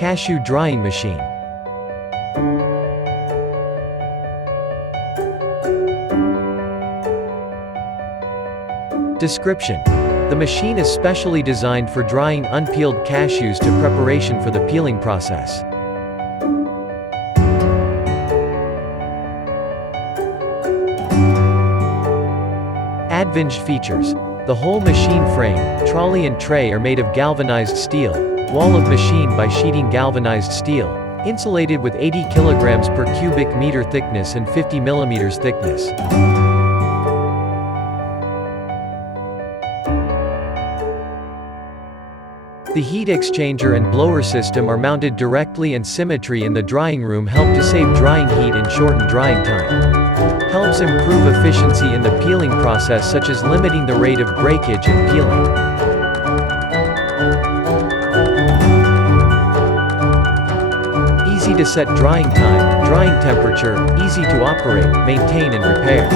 Cashew drying machine. Description: the machine is specially designed for drying unpeeled cashews to preparation for the peeling process. Advantage features: the whole machine frame, trolley and tray are made of galvanized steel, wall of machine by sheeting galvanized steel, insulated with 80 kilograms per cubic meter thickness and 50 millimeters thickness. The heat exchanger and blower system are mounted directly, and symmetry in the drying room help to save drying heat and shorten drying time. Helps improve efficiency in the peeling process, such as limiting the rate of breakage and peeling. Easy to set drying time, drying temperature, easy to operate, maintain and repair.